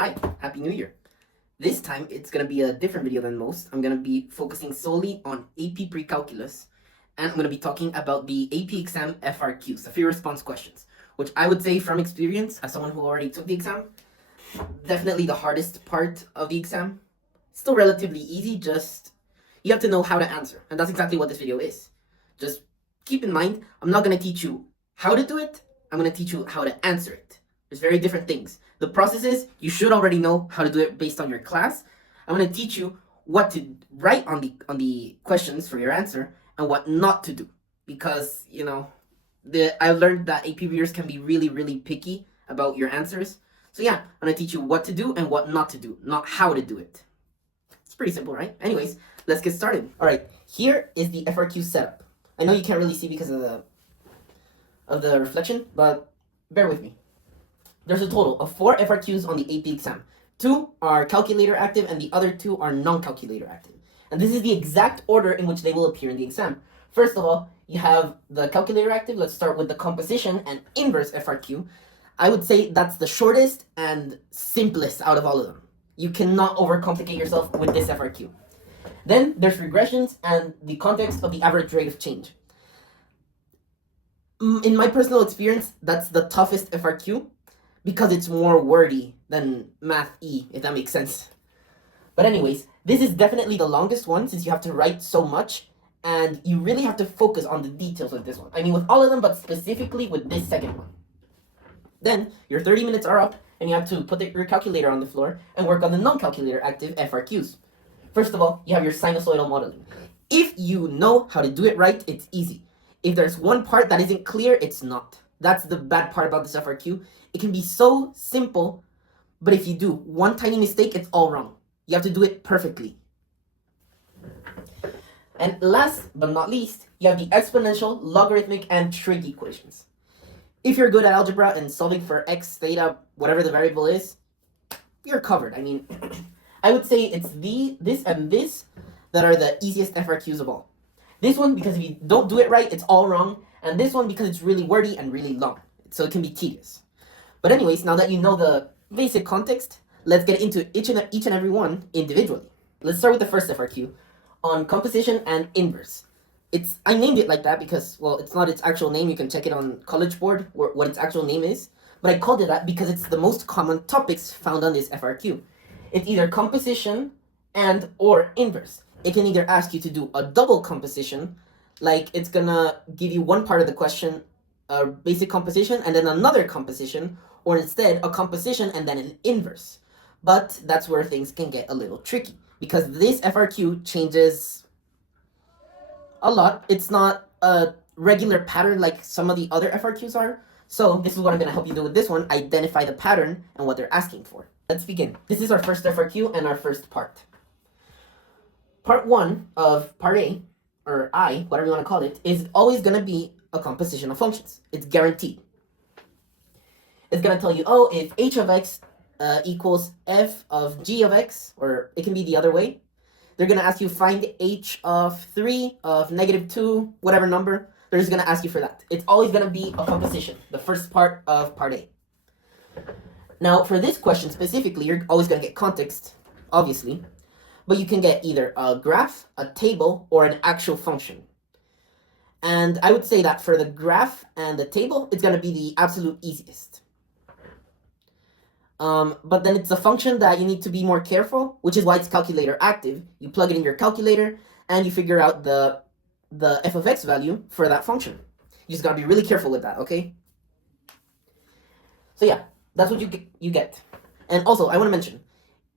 Hi, Happy New Year. This time it's going to be a different video than most. I'm going to be focusing solely on AP Precalculus, and I'm going to be talking about the AP exam FRQs, the free-response questions, which I would say from experience, as someone who already took the exam, definitely the hardest part of the exam. Still relatively easy, just you have to know how to answer, and that's exactly what this video is. Just keep in mind, I'm not going to teach you how to do it, I'm going to teach you how to answer it. There's very different things. The process is, you should already know how to do it based on your class. I'm going to teach you what to write on the questions for your answer and what not to do. Because, I learned that AP readers can be really picky about your answers. So yeah, I'm going to teach you what to do and what not to do, not how to do it. It's pretty simple, right? Anyways, let's get started. All right, here is the FRQ setup. I know you can't really see because of the reflection, but bear with me. There's a total of 4 FRQs on the AP exam. 2 are calculator active and the other 2 are non-calculator active. And this is the exact order in which they will appear in the exam. First of all, you have the calculator active. Let's start with the composition and inverse FRQ. I would say that's the shortest and simplest out of all of them. You cannot overcomplicate yourself with this FRQ. Then there's regressions and the context of the average rate of change. In my personal experience, that's the toughest FRQ, because it's more wordy than Math E, if that makes sense. But anyways, this is definitely the longest one since you have to write so much and you really have to focus on the details of this one. I mean, with all of them, but specifically with this second one. Then your 30 minutes are up and you have to put your calculator on the floor and work on the non-calculator active FRQs. First of all, you have your sinusoidal modeling. If you know how to do it right, it's easy. If there's one part that isn't clear, it's not. That's the bad part about this FRQ. It can be so simple, but if you do one tiny mistake, it's all wrong. You have to do it perfectly. And last but not least, you have the exponential, logarithmic, and trig equations. If you're good at algebra and solving for x, theta, whatever the variable is, you're covered. I mean, I would say it's this and this that are the easiest FRQs of all. This one, because if you don't do it right, it's all wrong. And this one, because it's really wordy and really long. So it can be tedious. But anyways, now that you know the basic context, let's get into each and every one individually. Let's start with the first FRQ on composition and inverse. I named it like that because, well, it's not its actual name. You can check it on College Board what its actual name is. But I called it that because it's the most common topics found on this FRQ. It's either composition and or inverse. It can either ask you to do a double composition, like it's gonna give you one part of the question, a basic composition, and then another composition, or instead a composition and then an inverse. But that's where things can get a little tricky because this FRQ changes a lot. It's not a regular pattern like some of the other FRQs are. So this is what I'm going to help you do with this one, identify the pattern and what they're asking for. Let's begin. This is our first FRQ and our first part. Part 1 of part A, or I, whatever you want to call it, is always going to be a composition of functions. It's guaranteed. It's going to tell you, oh, if h of x equals f of g of x, or it can be the other way. They're going to ask you find h of 3, of negative 2, whatever number. They're just going to ask you for that. It's always going to be a composition, the first part of part A. Now, for this question specifically, you're always going to get context, obviously. But you can get either a graph, a table, or an actual function. And I would say that for the graph and the table, it's going to be the absolute easiest. But then it's a function that you need to be more careful, which is why it's calculator active. You plug it in your calculator, and you figure out the f of x value for that function. You just got to be really careful with that, okay? So yeah, that's what you get. And also, I want to mention,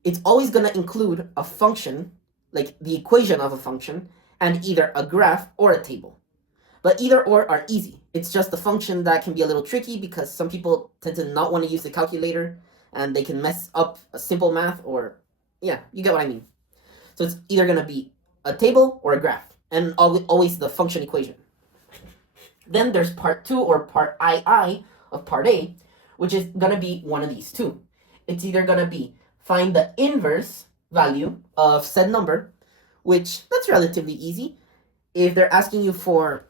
it's always going to include a function, like the equation of a function, and either a graph or a table. But either or are easy. It's just a function that can be a little tricky because some people tend to not want to use the calculator and they can mess up a simple math, or, yeah, you get what I mean. So it's either going to be a table or a graph, and always the function equation. Then there's part 2 or part II of part A, which is going to be one of these two. It's either going to be find the inverse value of said number, which that's relatively easy. If they're asking you for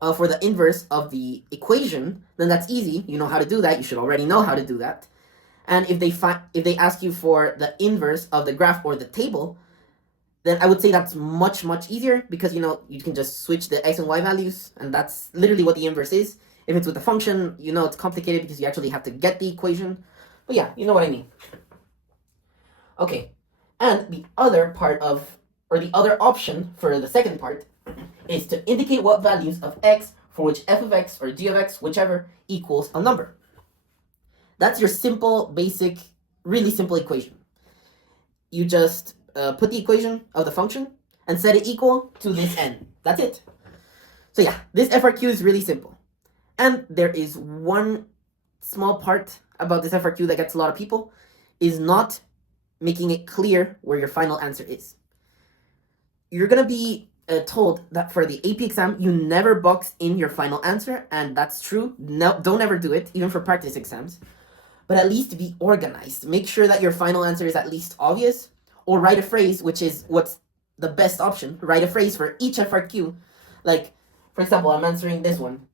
the inverse of the equation, then that's easy. You know how to do that. You should already know how to do that. And if they ask you for the inverse of the graph or the table, then I would say that's much easier, because you can just switch the x and y values, and that's literally what the inverse is. If it's with a function, it's complicated because you actually have to get the equation. But yeah, you know what I mean. Okay, and the other part the other option for the second part is to indicate what values of x for which f of x or g of x, whichever, equals a number. That's your simple, basic, really simple equation. You just put the equation of the function and set it equal to this n. That's it. So yeah, this FRQ is really simple. And there is one small part about this FRQ that gets a lot of people, is not making it clear where your final answer is. You're going to be told that for the AP exam, you never box in your final answer, and that's true. No, don't ever do it, even for practice exams. But at least be organized. Make sure that your final answer is at least obvious, or write a phrase, which is what's the best option. Write a phrase for each FRQ. Like, for example, I'm answering this one.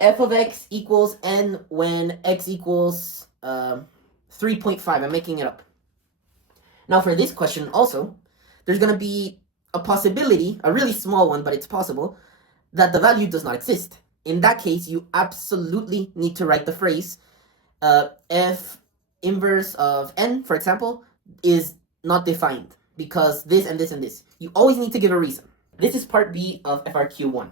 F of x equals n when x equals 3.5. I'm making it up. Now for this question also, there's going to be a possibility, a really small one, but it's possible, that the value does not exist. In that case, you absolutely need to write the phrase f inverse of n, for example, is not defined because this and this and this. You always need to give a reason. This is part B of FRQ1.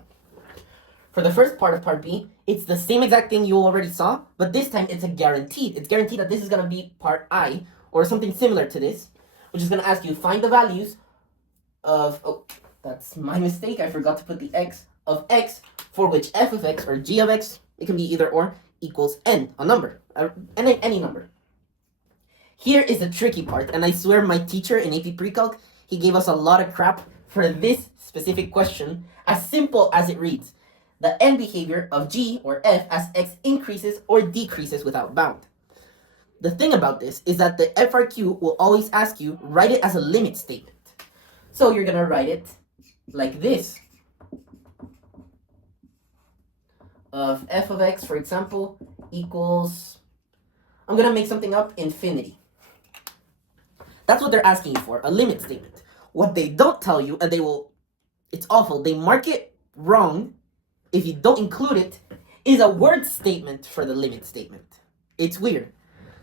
For the first part of part B, it's the same exact thing you already saw, but this time it's guaranteed. It's guaranteed that this is going to be part I, or something similar to this, which is going to ask you find the values of, oh, that's my mistake, I forgot to put the x, of x for which f of x or g of x, it can be either or, equals n, a number, any number. Here is the tricky part, and I swear my teacher in AP Precalc, he gave us a lot of crap for this specific question, as simple as it reads. The n behavior of g or f as x increases or decreases without bound. The thing about this is that the FRQ will always ask you, write it as a limit statement. So you're going to write it like this. Of f of x, for example, equals, I'm going to make something up, infinity. That's what they're asking you for, a limit statement. What they don't tell you, and it's awful, they mark it wrong if you don't include it, is a word statement for the limit statement. It's weird.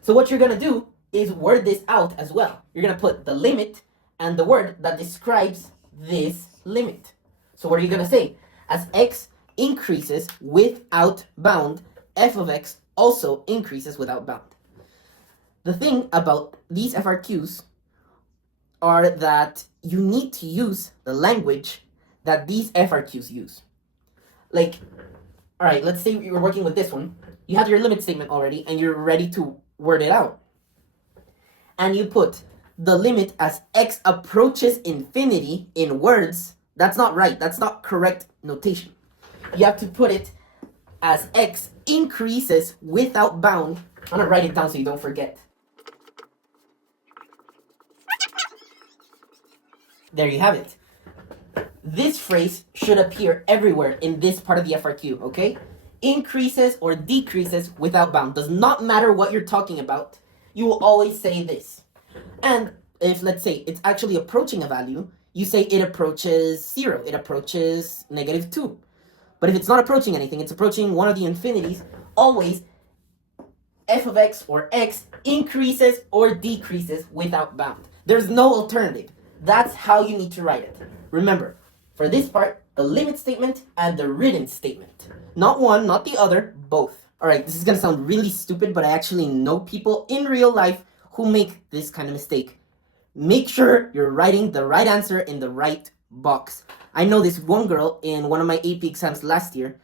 So what you're going to do is word this out as well. You're going to put the limit and the word that describes this limit. So what are you going to say? As x increases without bound, f of x also increases without bound. The thing about these FRQs are that you need to use the language that these FRQs use. Like, all right, let's say you're working with this one. You have your limit statement already, and you're ready to word it out. And you put the limit as x approaches infinity in words. That's not right. That's not correct notation. You have to put it as x increases without bound. I'm going to write it down so you don't forget. There you have it. This phrase should appear everywhere in this part of the FRQ, okay? Increases or decreases without bound. Does not matter what you're talking about. You will always say this. And if, let's say, it's actually approaching a value, you say it approaches 0. It approaches -2. But if it's not approaching anything, it's approaching one of the infinities, always f of x or x increases or decreases without bound. There's no alternative. That's how you need to write it. Remember, for this part, the limit statement and the written statement. Not one, not the other, both. Alright, this is going to sound really stupid, but I actually know people in real life who make this kind of mistake. Make sure you're writing the right answer in the right box. I know this one girl in one of my AP exams last year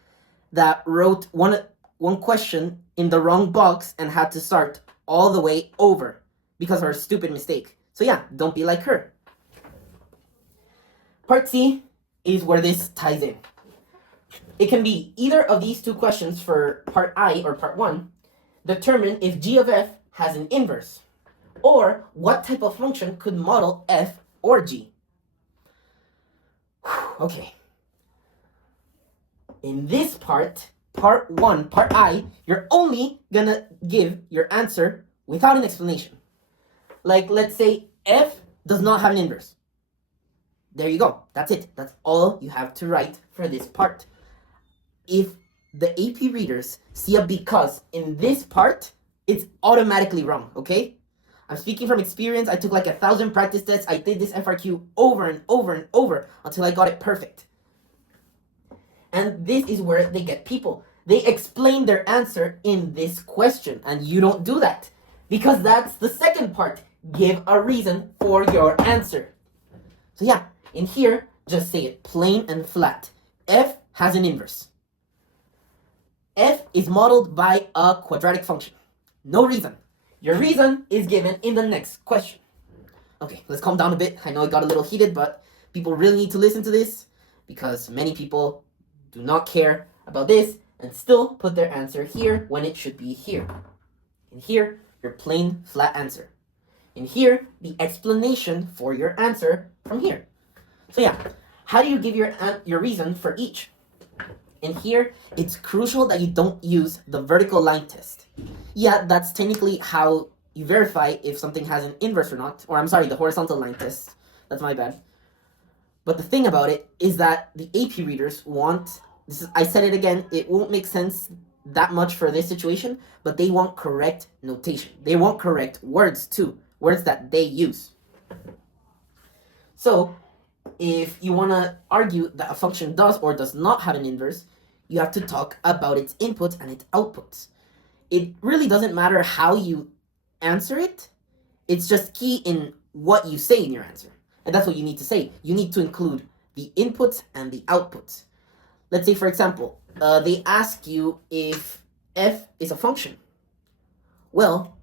that wrote one question in the wrong box and had to start all the way over because of her stupid mistake. So yeah, don't be like her. Part C is where this ties in. It can be either of these two questions for part I or part 1. Determine if g of f has an inverse, or what type of function could model f or g. Okay. In this part, part 1, part I, you're only gonna give your answer without an explanation. Like, let's say f does not have an inverse. There you go. That's it. That's all you have to write for this part. If the AP readers see a because in this part, it's automatically wrong, okay? I'm speaking from experience. I took like 1,000 practice tests. I did this FRQ over and over and over until I got it perfect. And this is where they get people. They explain their answer in this question, and you don't do that because that's the second part. Give a reason for your answer. So yeah, in here, just say it plain and flat. F has an inverse. F is modeled by a quadratic function. No reason. Your reason is given in the next question. Okay, let's calm down a bit. I know it got a little heated, but people really need to listen to this because many people do not care about this and still put their answer here when it should be here. In here, your plain, flat answer. In here, the explanation for your answer from here. So yeah, how do you give your reason for each? In here, it's crucial that you don't use the vertical line test. Yeah, that's technically how you verify if something has an inverse or not. Or I'm sorry, the horizontal line test. That's my bad. But the thing about it is that the AP readers want, I said it again, it won't make sense that much for this situation, but they want correct notation. They want correct words too, words that they use. So, if you want to argue that a function does or does not have an inverse, you have to talk about its inputs and its outputs. It really doesn't matter how you answer it. It's just key in what you say in your answer. And that's what you need to say. You need to include the inputs and the outputs. Let's say, for example, they ask you if f is a function. Well,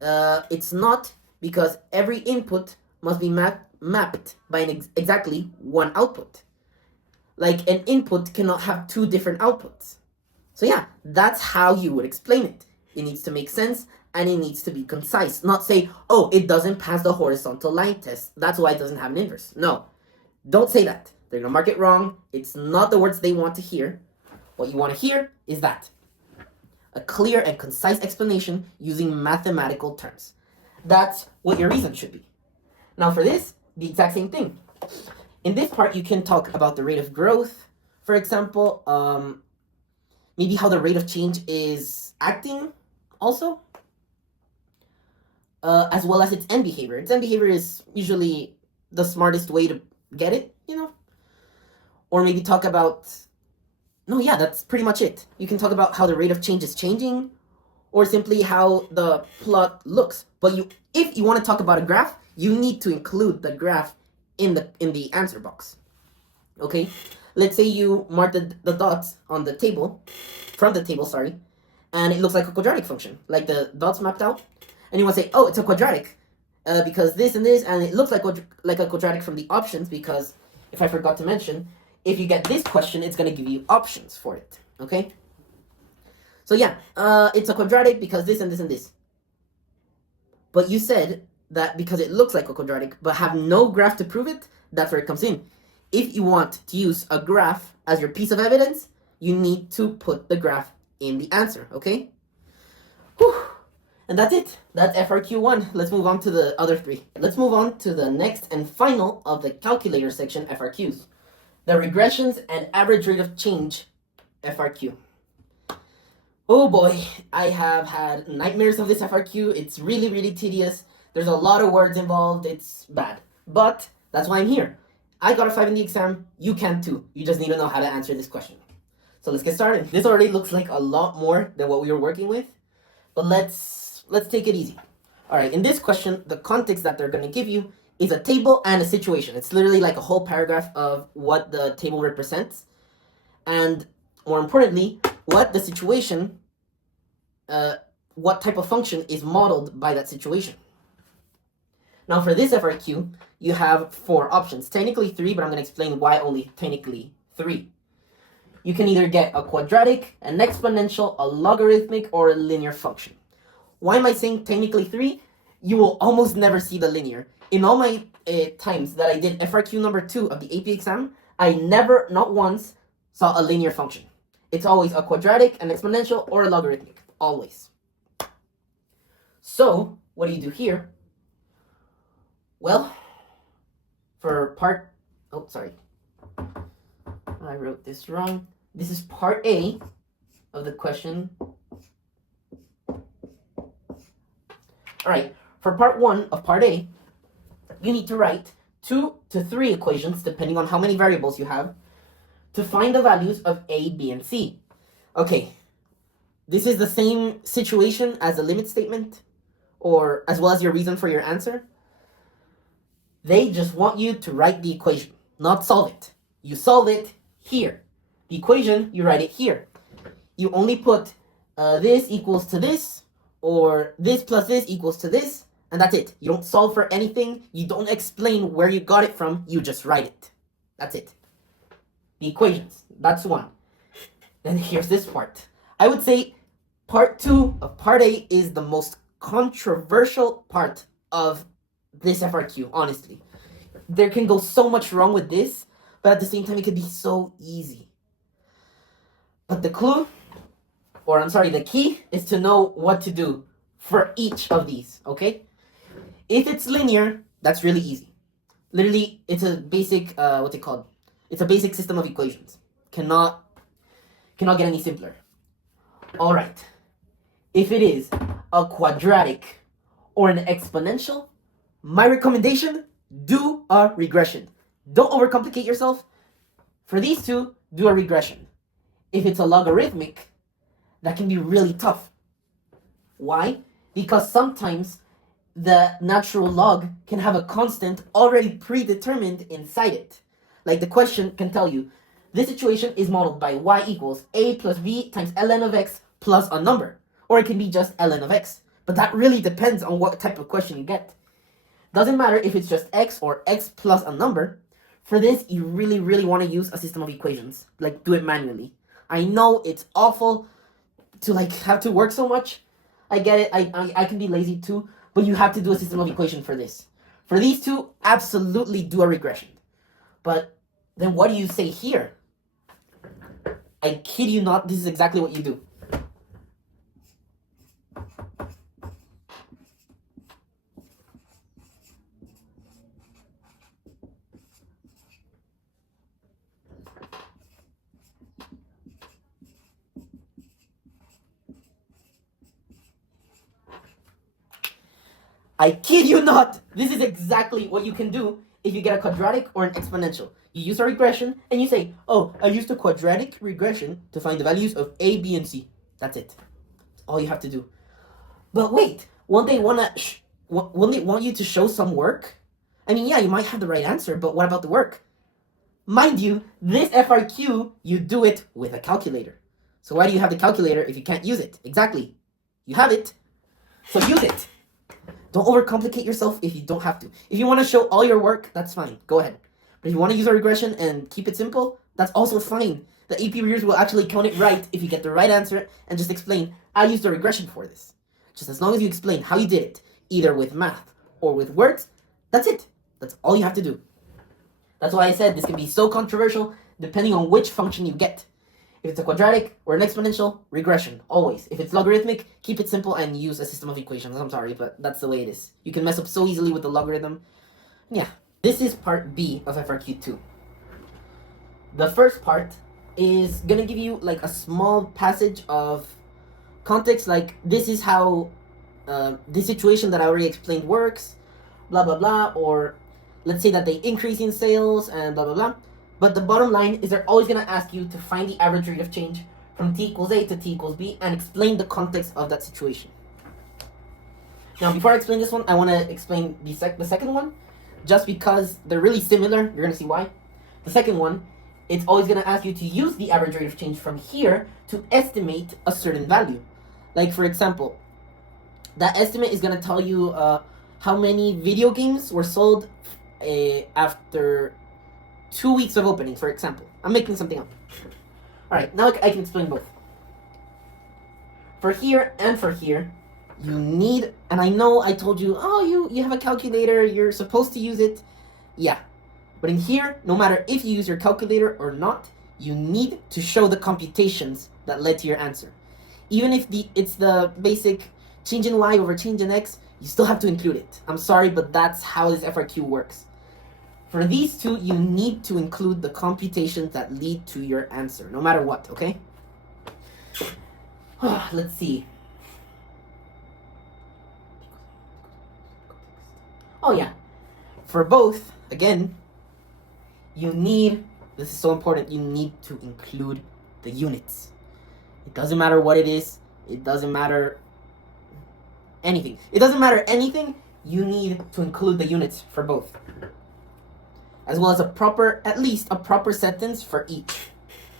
it's not, because every input must be mapped by exactly one output. Like, an input cannot have two different outputs. So yeah, that's how you would explain it. It needs to make sense and it needs to be concise. Not say, oh, it doesn't pass the horizontal line test, that's why it doesn't have an inverse. No, don't say that. They're gonna mark it wrong. It's not the words they want to hear. What you want to hear is that. A clear and concise explanation using mathematical terms. That's what your reason should be. Now for this, the exact same thing. In this part, you can talk about the rate of growth, for example, maybe how the rate of change is acting also, as well as its end behavior. Its end behavior is usually the smartest way to get it, you know? Or maybe talk about, no, yeah, that's pretty much it. You can talk about how the rate of change is changing, or simply how the plot looks. But if you want to talk about a graph, you need to include the graph in the answer box. Okay? Let's say you mark the dots on the table, from the table, sorry, and it looks like a quadratic function, like the dots mapped out. And you want to say, oh, it's a quadratic, because this and this, and it looks like a quadratic from the options, because, if I forgot to mention, if you get this question, it's going to give you options for it, okay? So yeah, it's a quadratic because this and this and this. But you said that because it looks like a quadratic, but have no graph to prove it, that's where it comes in. If you want to use a graph as your piece of evidence, you need to put the graph in the answer, okay? Whew. And that's it. That's FRQ 1. Let's move on to the other 3. Let's move on to the next and final of the calculator section FRQs. The regressions and average rate of change FRQ. Oh boy, I have had nightmares of this FRQ. It's really, really tedious. There's a lot of words involved. It's bad. But that's why I'm here. I got a 5 in the exam. You can too. You just need to know how to answer this question. So let's get started. This already looks like a lot more than what we were working with. But let's take it easy. All right, in this question, the context that they're going to give you is a table and a situation. It's literally like a whole paragraph of what the table represents. And more importantly, what the situation, what type of function is modeled by that situation. Now for this FRQ, you have 4 options. Technically 3, but I'm going to explain why only technically 3. You can either get a quadratic, an exponential, a logarithmic, or a linear function. Why am I saying technically 3? You will almost never see the linear. In all my times that I did FRQ number 2 of the AP exam, I never, not once, saw a linear function. It's always a quadratic, an exponential, or a logarithmic. Always. So what do you do here? Well, for part, oh, sorry, I wrote this wrong. This is part A of the question. All right, for part 1 of part A, you need to write 2 to 3 equations, depending on how many variables you have, to find the values of A, B, and C. Okay, this is the same situation as the limit statement, or as well as your reason for your answer. They just want you to write the equation, not solve it. You solve it here. The equation, you write it here. You only put this equals to this, or this plus this equals to this, and that's it. You don't solve for anything. You don't explain where you got it from. You just write it. That's it. The equations. That's one. Then here's this part. I would say part 2 of part A is the most controversial part of this FRQ, honestly. There can go so much wrong with this, but at the same time, it could be so easy. But the key is to know what to do for each of these, okay? If it's linear, that's really easy. Literally, it's a basic, what's it called? It's a basic system of equations. Cannot get any simpler. All right. If it is a quadratic or an exponential, my recommendation, do a regression. Don't overcomplicate yourself. For these two, do a regression. If it's a logarithmic, that can be really tough. Why? Because sometimes the natural log can have a constant already predetermined inside it. Like the question can tell you, this situation is modeled by y equals a plus b times ln of x plus a number. Or it can be just ln of x. But that really depends on what type of question you get. Doesn't matter if it's just x or x plus a number. For this, you really, really want to use a system of equations. Like, do it manually. I know it's awful to have to work so much. I get it. I can be lazy too. But you have to do a system of equation for this. For these two, absolutely do a regression. But then what do you say here? I kid you not, this is exactly what you do. I kid you not! This is exactly what you can do if you get a quadratic or an exponential. You use a regression and you say, oh, I used a quadratic regression to find the values of A, B, and C. That's it. That's all you have to do. But wait, won't they want you to show some work? I mean, yeah, you might have the right answer, but what about the work? Mind you, this FRQ, you do it with a calculator. So why do you have the calculator if you can't use it? Exactly. You have it, so use it. Don't overcomplicate yourself if you don't have to. If you want to show all your work, that's fine. Go ahead. But if you want to use a regression and keep it simple, that's also fine. The AP readers will actually count it right if you get the right answer and just explain, I used a regression for this. Just as long as you explain how you did it, either with math or with words, that's it. That's all you have to do. That's why I said this can be so controversial depending on which function you get. If it's a quadratic or an exponential, regression, always. If it's logarithmic, keep it simple and use a system of equations. I'm sorry, but that's the way it is. You can mess up so easily with the logarithm. Yeah, this is part B of FRQ2. The first part is going to give you like a small passage of context, like this is how this situation that I already explained works, blah, blah, blah, or let's say that they increase in sales and blah, blah, blah. But the bottom line is they're always going to ask you to find the average rate of change from t equals a to t equals b and explain the context of that situation. Now, before I explain this one, I want to explain the second one, just because they're really similar. You're going to see why. The second one, it's always going to ask you to use the average rate of change from here to estimate a certain value. Like, for example, that estimate is going to tell you how many video games were sold after 2 weeks of opening, for example. I'm making something up. Alright, now I can explain both. For here and for here, you need, and I know I told you, oh, you have a calculator, you're supposed to use it. Yeah. But in here, no matter if you use your calculator or not, you need to show the computations that led to your answer. Even if it's the basic change in y over change in x, you still have to include it. I'm sorry, but that's how this FRQ works. For these two, you need to include the computations that lead to your answer, no matter what, okay? Let's see. Oh yeah, for both, again, you need, this is so important, you need to include the units. It doesn't matter what it is, it doesn't matter anything. It doesn't matter anything, you need to include the units for both. As well as at least a proper sentence for each.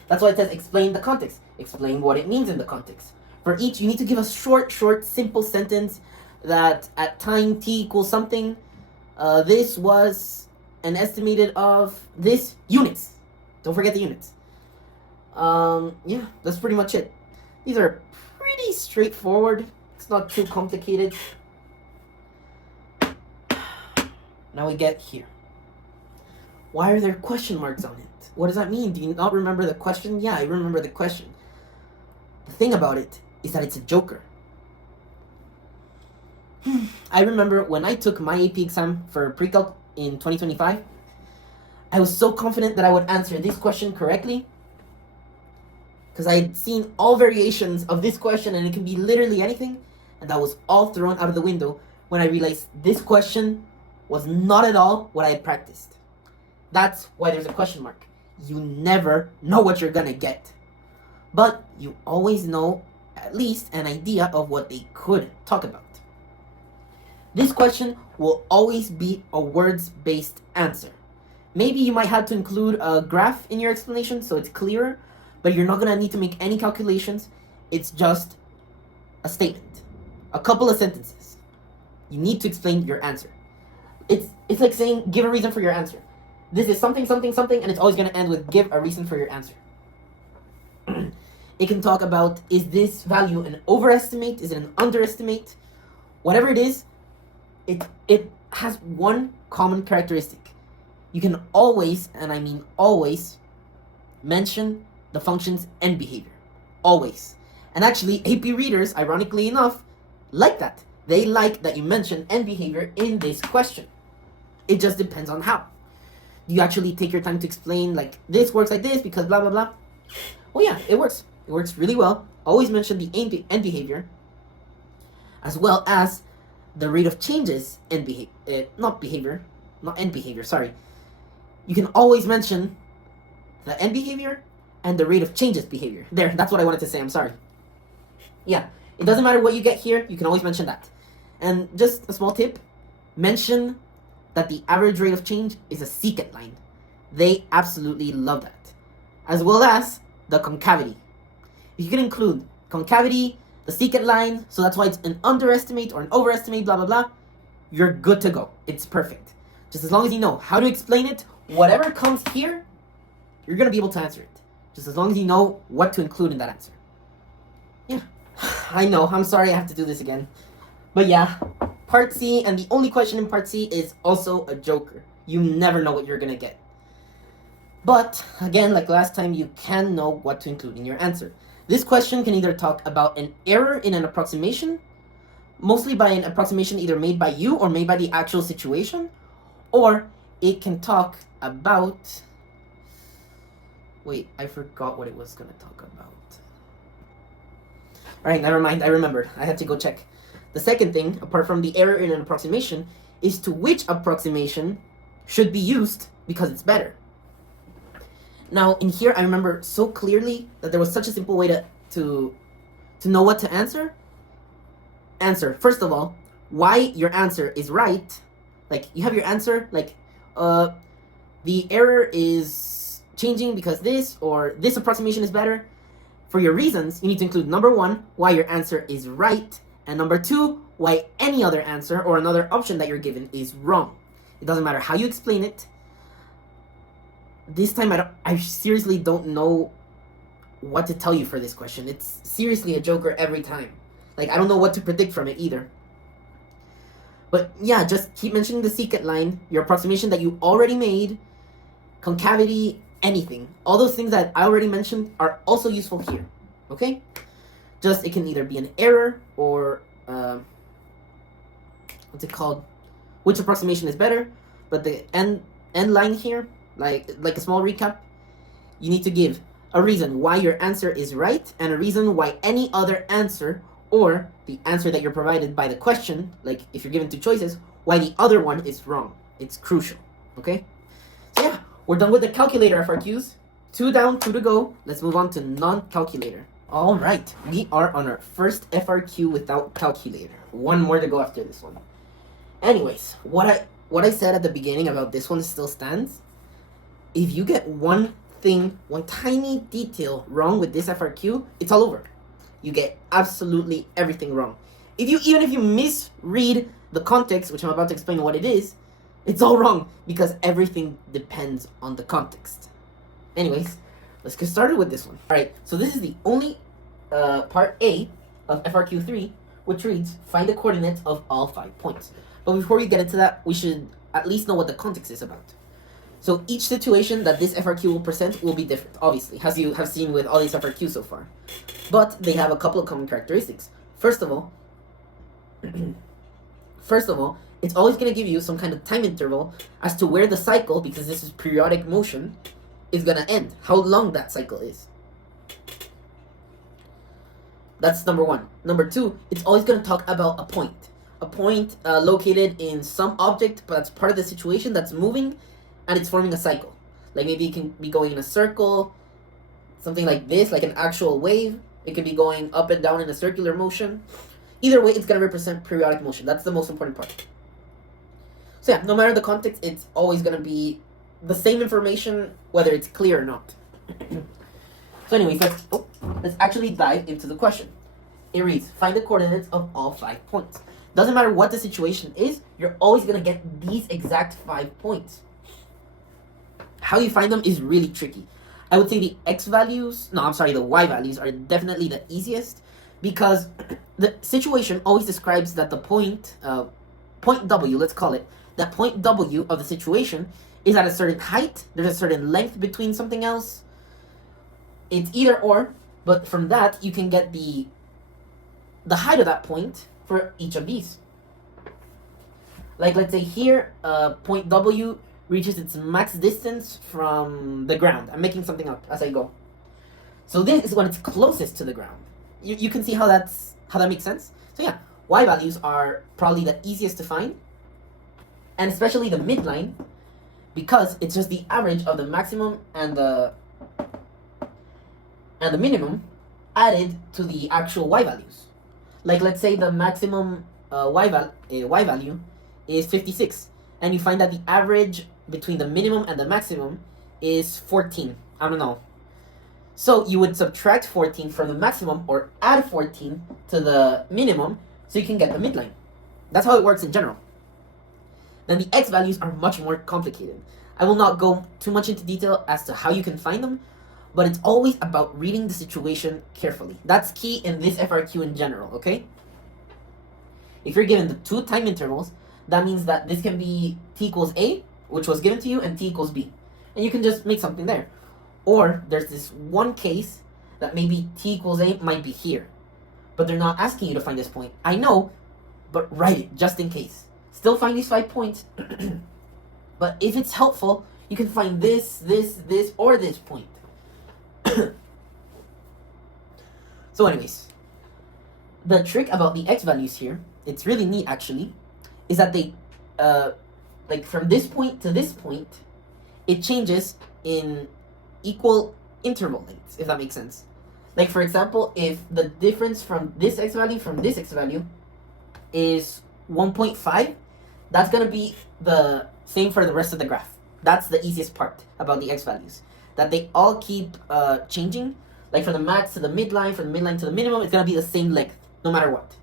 That's why it says explain the context. Explain what it means in the context. For each, you need to give a short, simple sentence that at time t equals something, this was an estimated of this units. Don't forget the units. Yeah, that's pretty much it. These are pretty straightforward. It's not too complicated. Now we get here. Why are there question marks on it? What does that mean? Do you not remember the question? Yeah, I remember the question. The thing about it is that it's a joker. I remember when I took my AP exam for Precalc in 2025, I was so confident that I would answer this question correctly because I had seen all variations of this question and it can be literally anything, and that was all thrown out of the window when I realized this question was not at all what I had practiced. That's why there's a question mark. You never know what you're gonna get, but you always know at least an idea of what they could talk about. This question will always be a words-based answer. Maybe you might have to include a graph in your explanation so it's clearer, but you're not gonna need to make any calculations. It's just a statement, a couple of sentences. You need to explain your answer. It's like saying, give a reason for your answer. This is something, something, something, and it's always going to end with give a reason for your answer. It can talk about, is this value an overestimate? Is it an underestimate? Whatever it is, it has one common characteristic. You can always, and I mean always, mention the function's end behavior. Always. And actually, AP readers, ironically enough, like that. They like that you mention end behavior in this question. It just depends on how. You actually take your time to explain, like, this works like this because blah, blah, blah. Well, yeah, it works. It works really well. Always mention the end behavior, as well as the rate of changes in not end behavior, sorry. You can always mention the end behavior and the rate of changes behavior. There, that's what I wanted to say, I'm sorry. Yeah, it doesn't matter what you get here, you can always mention that. And just a small tip, mention that the average rate of change is a secant line. They absolutely love that. As well as the concavity. You can include concavity, the secant line, so that's why it's an underestimate or an overestimate, blah, blah, blah. You're good to go. It's perfect. Just as long as you know how to explain it, whatever comes here, you're going to be able to answer it. Just as long as you know what to include in that answer. Yeah. I know, I'm sorry I have to do this again. But yeah, Part C, and the only question in Part C is also a joker. You never know what you're going to get. But, again, like last time, you can know what to include in your answer. This question can either talk about an error in an approximation, mostly by an approximation either made by you or made by the actual situation, or it can talk about... Wait, I forgot what it was going to talk about. Alright, never mind, I remembered. I had to go check. The second thing, apart from the error in an approximation, is to which approximation should be used because it's better. Now, in here, I remember so clearly that there was such a simple way to know what to answer. Answer, first of all, why your answer is right. Like, you have your answer, like, the error is changing because this, or this approximation is better. For your reasons, you need to include number one, why your answer is right, and number two, why any other answer or another option that you're given is wrong. It doesn't matter how you explain it. This time, I seriously don't know what to tell you for this question. It's seriously a joker every time. Like, I don't know what to predict from it either. But yeah, just keep mentioning the secant line, your approximation that you already made, concavity, anything. All those things that I already mentioned are also useful here, okay? Just, it can either be an error or what's it called? Which approximation is better? But the end line here, like a small recap, you need to give a reason why your answer is right and a reason why any other answer or the answer that you're provided by the question, like if you're given two choices, why the other one is wrong. It's crucial. Okay? So yeah, we're done with the calculator FRQs. 2 down, 2 to go. Let's move on to non-calculator. All right, we are on our first FRQ without calculator. One more to go after this one. Anyways, what I said at the beginning about this one still stands. If you get one thing, one tiny detail wrong with this FRQ, it's all over. You get absolutely everything wrong. Even if you misread the context, which I'm about to explain what it is, it's all wrong because everything depends on the context. Anyways, let's get started with this one. All right, so this is the only part A of FRQ 3, which reads, find the coordinates of all 5 points. But before we get into that, we should at least know what the context is about. So each situation that this FRQ will present will be different, obviously, as you have seen with all these FRQs so far. But they have a couple of common characteristics. First of all, it's always going to give you some kind of time interval as to where the cycle, because this is periodic motion, is going to end. How long that cycle is. That's number one. Number two, it's always going to talk about a point. A point located in some object, but that's part of the situation that's moving, and it's forming a cycle. Like maybe it can be going in a circle, something like this, like an actual wave. It can be going up and down in a circular motion. Either way, it's going to represent periodic motion. That's the most important part. So yeah, no matter the context, it's always going to be the same information, whether it's clear or not. So anyways, let's actually dive into the question. It reads, find the coordinates of all 5 points. Doesn't matter what the situation is, you're always going to get these exact 5 points. How you find them is really tricky. I would say the the y values are definitely the easiest, because the situation always describes that the point W, let's call it, that point W of the situation is at a certain height, there's a certain length between something else. It's either or, but from that you can get the height of that point for each of these. Like let's say here, point W reaches its max distance from the ground. I'm making something up as I go. So this is when it's closest to the ground. You can see how that makes sense. So yeah, y values are probably the easiest to find, and especially the midline, because it's just the average of the maximum and the minimum added to the actual y values. Like let's say the maximum y value is 56, and you find that the average between the minimum and the maximum is 14. I don't know. So you would subtract 14 from the maximum or add 14 to the minimum so you can get the midline. That's how it works in general. Then the x values are much more complicated. I will not go too much into detail as to how you can find them, but it's always about reading the situation carefully. That's key in this FRQ in general, okay? If you're given the 2 time intervals, that means that this can be t equals a, which was given to you, and t equals b. And you can just make something there. Or there's this one case that maybe t equals a might be here, but they're not asking you to find this point. I know, but write it just in case. Still find these 5 points, but if it's helpful, you can find this, or this point. So anyways, the trick about the x values here, it's really neat actually, is that they, like from this point to this point, it changes in equal interval lengths, if that makes sense. Like for example, if the difference from this x value from this x value is 1.5, that's going to be the same for the rest of the graph. That's the easiest part about the x values, that they all keep changing. Like from the max to the midline, from the midline to the minimum, it's going to be the same length, no matter what.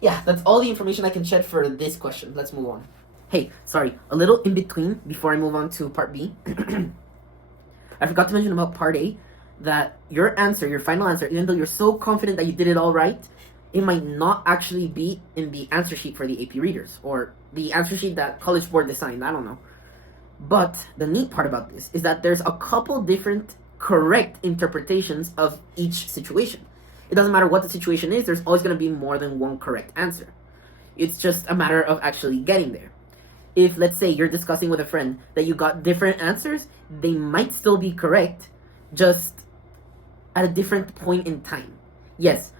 Yeah, that's all the information I can shed for this question. Let's move on. Hey, sorry, a little in between before I move on to part B. I forgot to mention about part A, that your answer, your final answer, even though you're so confident that you did it all right, it might not actually be in the answer sheet for the AP readers, or the answer sheet that College Board designed, I don't know. But the neat part about this is that there's a couple different correct interpretations of each situation. It doesn't matter what the situation is, there's always going to be more than one correct answer. It's just a matter of actually getting there. If, let's say, you're discussing with a friend that you got different answers, they might still be correct, just at a different point in time. Yes,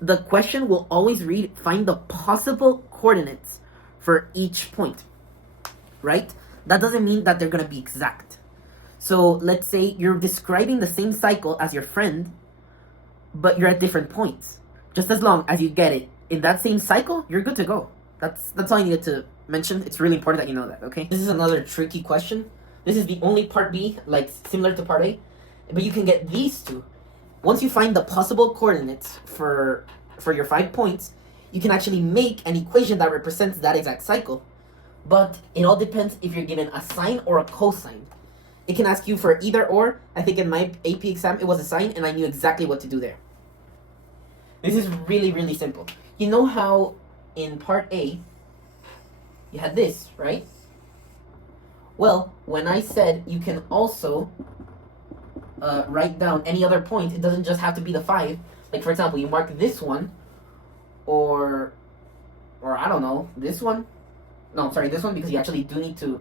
the question will always read, find the possible coordinates for each point, right? That doesn't mean that they're going to be exact. So let's say you're describing the same cycle as your friend, but you're at different points. Just as long as you get it in that same cycle, you're good to go. That's all I needed to mention. It's really important that you know that, okay? This is another tricky question. This is the only part B, like similar to part A, but you can get these two. Once you find the possible coordinates for your 5 points, you can actually make an equation that represents that exact cycle. But it all depends if you're given a sine or a cosine. It can ask you for either or. I think in my AP exam it was a sine, and I knew exactly what to do there. This is really, really simple. You know how in part A you had this, right? Well, when I said you can also write down any other point, it doesn't just have to be the 5. Like, for example, you mark this one, or I don't know, this one. No, sorry, this one, because you actually do need to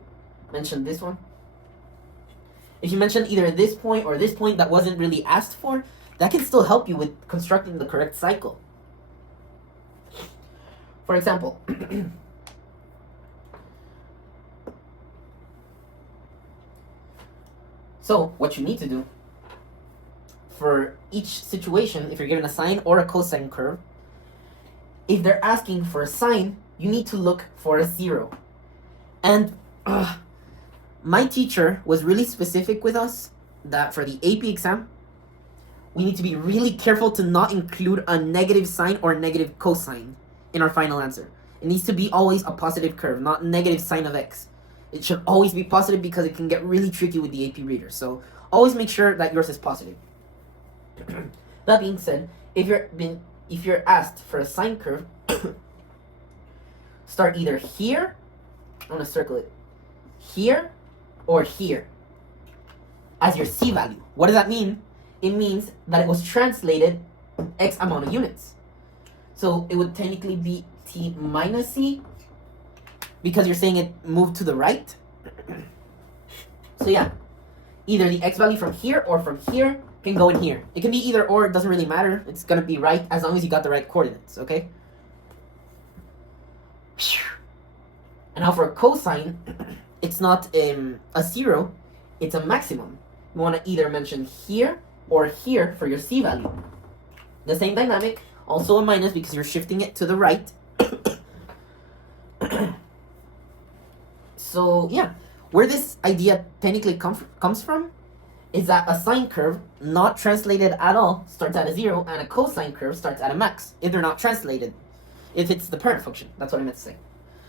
mention this one. If you mention either this point or this point that wasn't really asked for, that can still help you with constructing the correct cycle. For example, so what you need to do for each situation, if you're given a sine or a cosine curve, if they're asking for a sine, you need to look for a 0. And my teacher was really specific with us that for the AP exam, we need to be really careful to not include a negative sine or negative cosine in our final answer. It needs to be always a positive curve, not negative sine of x. It should always be positive because it can get really tricky with the AP reader. So always make sure that yours is positive. That being said, if you're asked for a sine curve, start either here, I'm going to circle it, here or here as your C value. What does that mean? It means that it was translated X amount of units. So it would technically be T minus C because you're saying it moved to the right. So yeah, either the X value from here or from here can go in here. It can be either or, it doesn't really matter. It's going to be right as long as you got the right coordinates, okay? And now for a cosine, it's not a 0, it's a maximum. You want to either mention here or here for your C value. The same dynamic, also a minus because you're shifting it to the right. So yeah, where this idea technically comes from is that a sine curve not translated at all starts at a 0, and a cosine curve starts at a max if they're not translated. If it's the parent function, that's what I meant to say.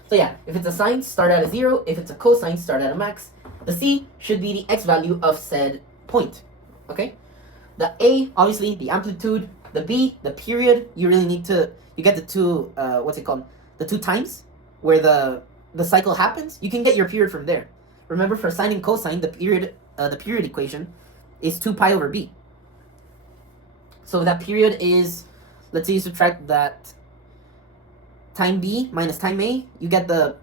So yeah, if it's a sine, start at a 0. If it's a cosine, start at a max. The C should be the X value of said point, okay? The A, obviously, the amplitude. The B, the period. You really need to, you get the two, the 2 times where the cycle happens. You can get your period from there. Remember, for sine and cosine, the period equation is 2 pi over b. So that period is, let's say you subtract that time b minus time a, you get the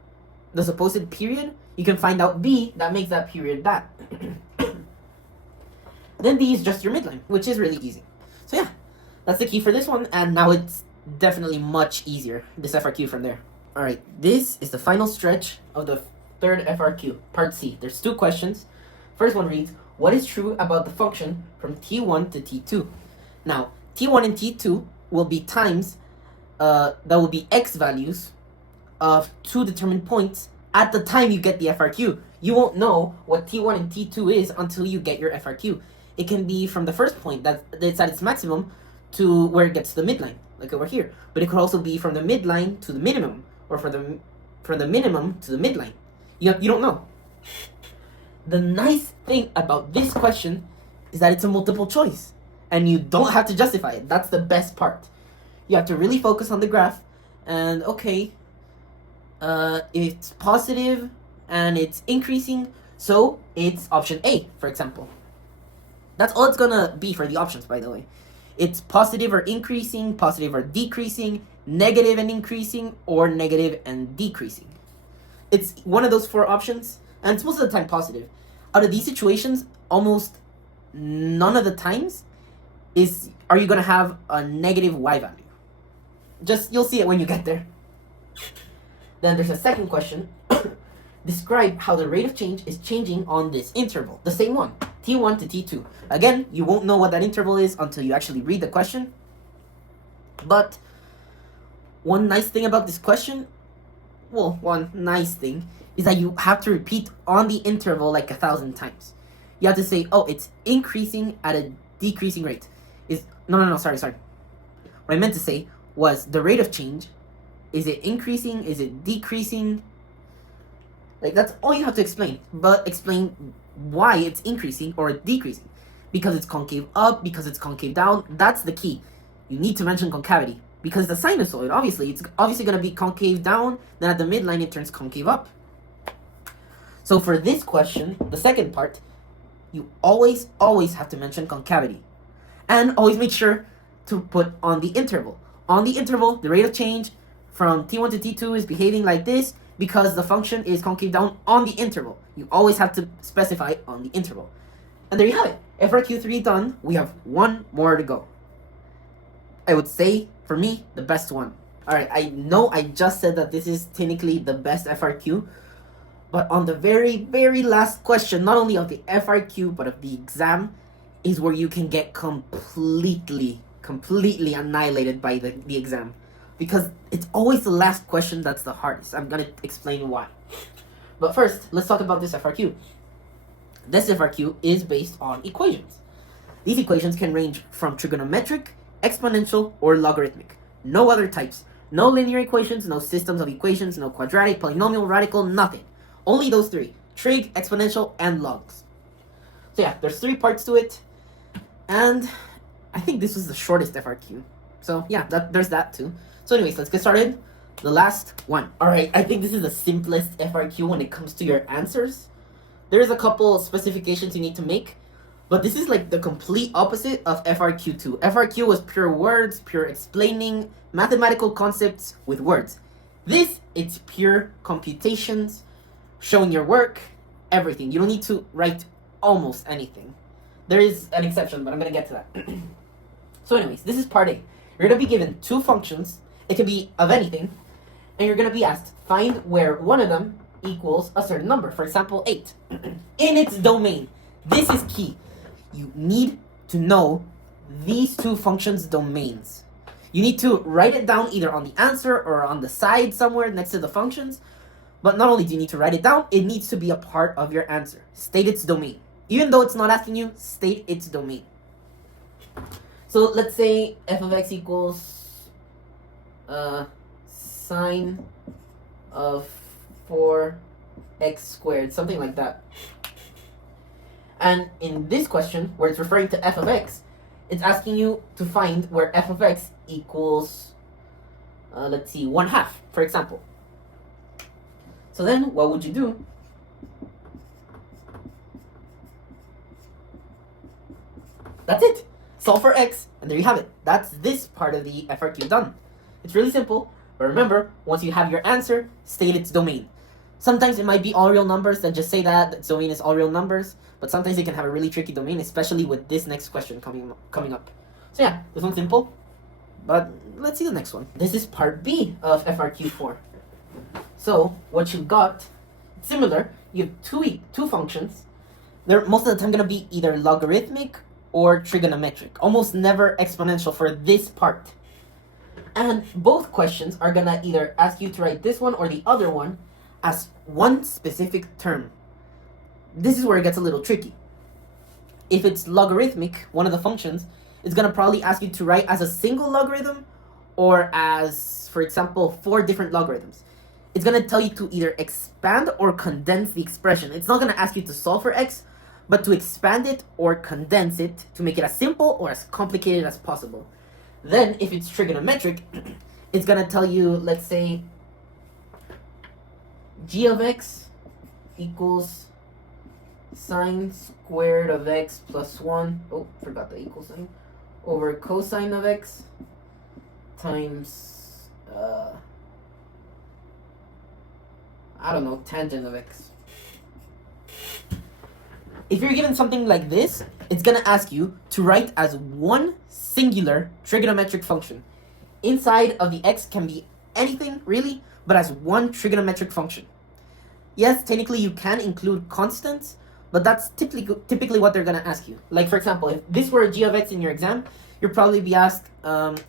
supposed period. You can find out b that makes that period that. Then b is just your midline, which is really easy. So yeah, that's the key for this one, and now it's definitely much easier, this FRQ from there. Alright, this is the final stretch of the third FRQ, part C. There's 2 questions. First one reads, what is true about the function from t1 to t2? Now, t1 and t2 will be times, that will be x values of 2 determined points at the time you get the FRQ. You won't know what t1 and t2 is until you get your FRQ. It can be from the first point that it's at its maximum to where it gets to the midline, like over here. But it could also be from the midline to the minimum, or from the minimum to the midline. You don't know. The nice thing about this question is that it's a multiple choice, and you don't have to justify it. That's the best part. You have to really focus on the graph, and okay, it's positive and it's increasing, so it's option A, for example. That's all it's gonna be for the options, by the way. It's positive or increasing, positive or decreasing, negative and increasing, or negative and decreasing. It's one of those four options, and it's most of the time positive. Out of these situations, almost none of the times are you going to have a negative y value. Just, you'll see it when you get there. Then there's a second question. Describe how the rate of change is changing on this interval. The same one, t1 to t2. Again, you won't know what that interval is until you actually read the question. But one nice thing about this question, one nice thing, is that you have to repeat on the interval like 1,000 times. You have to say, oh, it's increasing at a decreasing rate. Sorry. What I meant to say was the rate of change. Is it increasing? Is it decreasing? Like, that's all you have to explain. But explain why it's increasing or decreasing. Because it's concave up, because it's concave down. That's the key. You need to mention concavity. Because the sinusoid, obviously, it's obviously going to be concave down. Then at the midline, it turns concave up. So for this question, the second part, you always have to mention concavity. And always make sure to put on the interval. On the interval, the rate of change from t1 to t2 is behaving like this because the function is concave down on the interval. You always have to specify on the interval. And there you have it. FRQ3 done. We have one more to go. I would say, for me, the best one. Alright, I know I just said that this is technically the best FRQ, but on the very, very last question, not only of the FRQ, but of the exam, is where you can get completely annihilated by the exam. Because it's always the last question that's the hardest. I'm going to explain why. But first, let's talk about this FRQ. This FRQ is based on equations. These equations can range from trigonometric, exponential, or logarithmic. No other types. No linear equations, no systems of equations, no quadratic, polynomial, radical, nothing. Only those three. Trig, exponential, and logs. So yeah, there's 3 parts to it. And I think this was the shortest FRQ. So yeah, there's that too. So anyways, let's get started. The last one. Alright, I think this is the simplest FRQ when it comes to your answers. There's a couple specifications you need to make, but this is like the complete opposite of FRQ2. FRQ was pure words, pure explaining mathematical concepts with words. This, it's pure computations, showing your work, everything. You don't need to write almost anything. There is an exception, but I'm going to get to that. So anyways, this is part A. You're going to be given 2 functions. It can be of anything. And you're going to be asked, find where one of them equals a certain number. For example, 8. In its domain. This is key. You need to know these 2 functions' domains. You need to write it down either on the answer or on the side somewhere next to the functions. But not only do you need to write it down, it needs to be a part of your answer. State its domain. Even though it's not asking you, state its domain. So let's say f of x equals sine of 4x squared, something like that. And in this question, where it's referring to f of x, it's asking you to find where f of x equals, let's see, 1/2, for example. So then, what would you do? That's it. Solve for x, and there you have it. That's this part of the FRQ done. It's really simple, but remember, once you have your answer, state its domain. Sometimes it might be all real numbers, then just say that its domain is all real numbers, but sometimes it can have a really tricky domain, especially with this next question coming up. So yeah, this one's simple, but let's see the next one. This is part B of FRQ4. So what you got, similar, you have two functions. They're most of the time going to be either logarithmic or trigonometric, almost never exponential for this part. And both questions are going to either ask you to write this one or the other one as one specific term. This is where it gets a little tricky. If it's logarithmic, one of the functions, it's going to probably ask you to write as a single logarithm or as, for example, 4 different logarithms. It's going to tell you to either expand or condense the expression. It's not going to ask you to solve for x, but to expand it or condense it to make it as simple or as complicated as possible. Then, if it's trigonometric, it's going to tell you, let's say, g of x equals sine squared of x plus 1. Oh, forgot the equal sign. over cosine of x times, I don't know, tangent of x. If you're given something like this, it's going to ask you to write as one singular trigonometric function. Inside of the x can be anything, really, but as one trigonometric function. Yes, technically you can include constants, but that's typically what they're going to ask you. Like, for example, if this were a g of x in your exam, you'll probably be asked,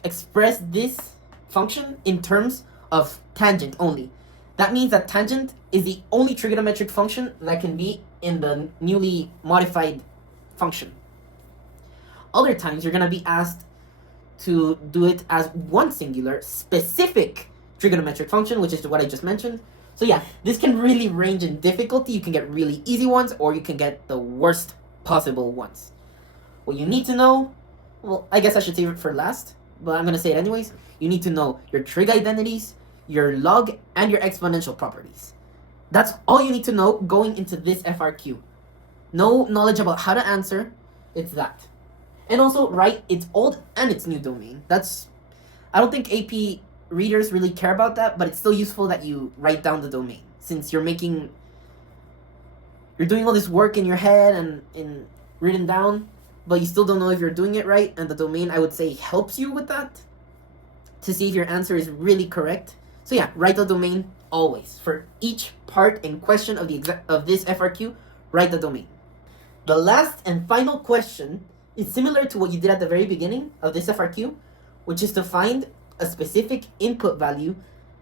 express this function in terms of tangent only. That means that tangent is the only trigonometric function that can be in the newly modified function. Other times, you're going to be asked to do it as one singular specific trigonometric function, which is what I just mentioned. So yeah, this can really range in difficulty. You can get really easy ones, or you can get the worst possible ones. What you need to know, well, I guess I should save it for last, but I'm going to say it anyways. You need to know your trig identities, your log, and your exponential properties. That's all you need to know going into this FRQ. No knowledge about how to answer, it's that. And also write its old and its new domain. I don't think AP readers really care about that, but it's still useful that you write down the domain, since you're doing all this work in your head and written down, but you still don't know if you're doing it right, and the domain, I would say, helps you with that to see if your answer is really correct. So yeah, write the domain always. For each part and question of this FRQ, write the domain. The last and final question is similar to what you did at the very beginning of this FRQ, which is to find a specific input value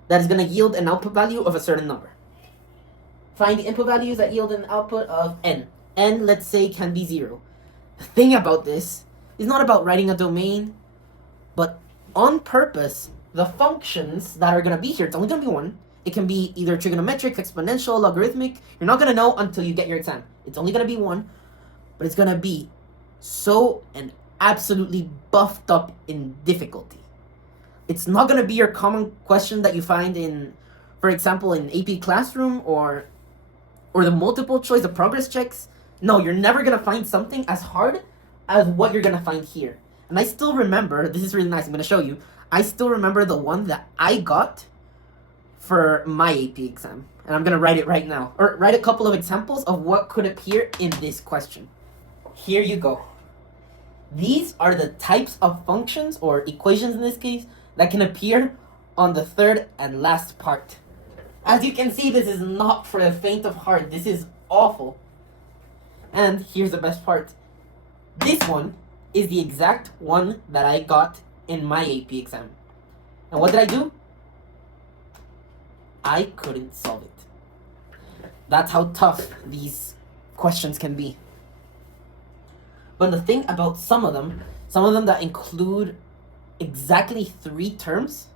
that is going to yield an output value of a certain number. Find the input values that yield an output of n. N, let's say, can be 0. The thing about this is not about writing a domain, but on purpose, the functions that are going to be here, it's only going to be one. It can be either trigonometric, exponential, logarithmic. You're not going to know until you get your exam. It's only going to be one, but it's going to be so and absolutely buffed up in difficulty. It's not going to be your common question that you find in, for example, in AP Classroom or the multiple choice, the progress checks. No, you're never going to find something as hard as what you're going to find here. And I still remember, this is really nice, I'm going to show you. I still remember the one that I got for my AP exam. And I'm going to write it right now. Or write a couple of examples of what could appear in this question. Here you go. These are the types of functions, or equations in this case, that can appear on the third and last part. As you can see, this is not for the faint of heart. This is awful. And here's the best part. This one is the exact one that I got in my AP exam. And what did I do? I couldn't solve it. That's how tough these questions can be. But the thing about some of them that include exactly 3 terms,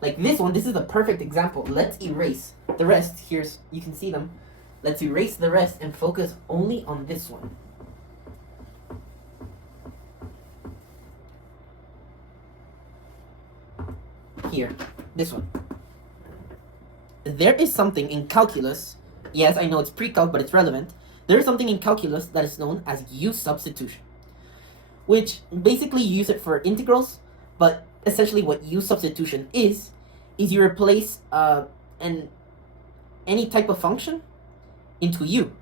like this one, this is a perfect example. Let's erase the rest. You can see them. Let's erase the rest and focus only on this one. Here, this one. There is something in calculus, yes, I know it's pre-calc, but it's relevant. There is something in calculus that is known as U substitution, which basically you use it for integrals, but essentially what U substitution is you replace any type of function into U.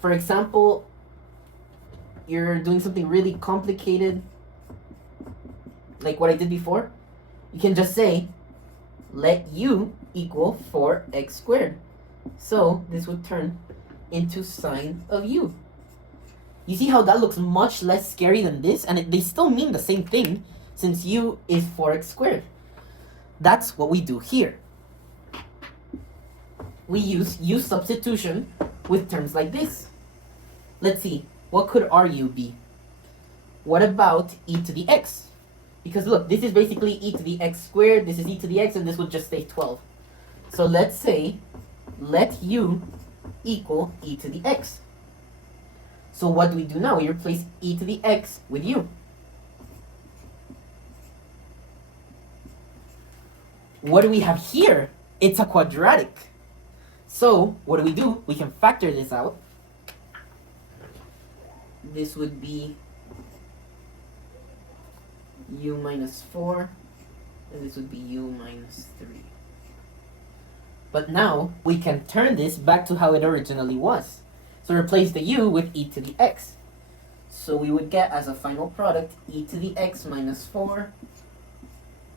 For example, you're doing something really complicated, like what I did before. You can just say, let U equal 4x squared. So this would turn into sine of U. You see how that looks much less scary than this? And they still mean the same thing, since U is 4x squared. That's what we do here. We use U substitution with terms like this. Let's see, what could our U be? What about e to the x? Because look, this is basically e to the x squared, this is e to the x, and this would just stay 12. So let's say, let U equal e to the x. So what do we do now? We replace e to the x with U. What do we have here? It's a quadratic. So what do? We can factor this out. This would be u minus 4, and this would be u minus 3. But now we can turn this back to how it originally was. So replace the u with e to the x. So we would get as a final product e to the x minus 4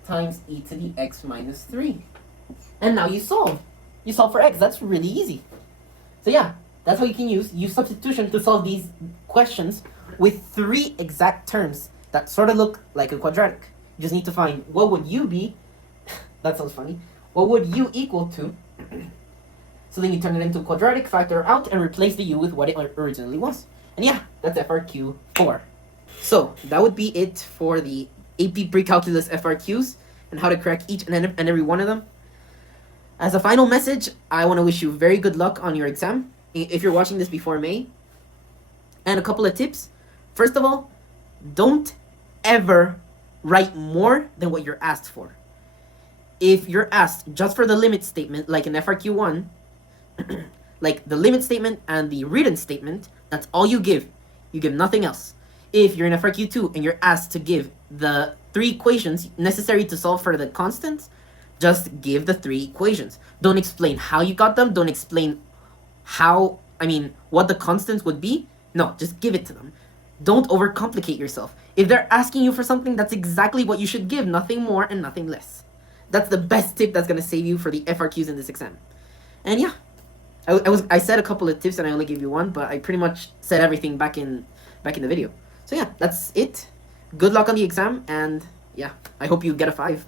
times e to the x minus 3. And now you solve. You solve for x. That's really easy. So yeah, that's how you can use substitution to solve these questions with 3 exact terms that sort of look like a quadratic. You just need to find what would u be. That sounds funny. What would u equal to? So then you turn it into a quadratic, factor out, and replace the u with what it originally was. And yeah, that's FRQ 4. So that would be it for the AP Precalculus FRQs and how to crack each and every one of them. As a final message, I want to wish you very good luck on your exam if you're watching this before May. And a couple of tips. First of all, don't ever write more than what you're asked for. If you're asked just for the limit statement, like in FRQ 1, like the limit statement and the written statement, that's all you give. You give nothing else. If you're in FRQ 2 and you're asked to give the 3 equations necessary to solve for the constants, just give the 3 equations. Don't explain how you got them. Don't explain what the constants would be. No, just give it to them. Don't overcomplicate yourself. If they're asking you for something, that's exactly what you should give. Nothing more and nothing less. That's the best tip that's going to save you for the FRQs in this exam. And yeah, I said a couple of tips and I only gave you one, but I pretty much said everything back in the video. So yeah, that's it. Good luck on the exam, and yeah, I hope you get a 5.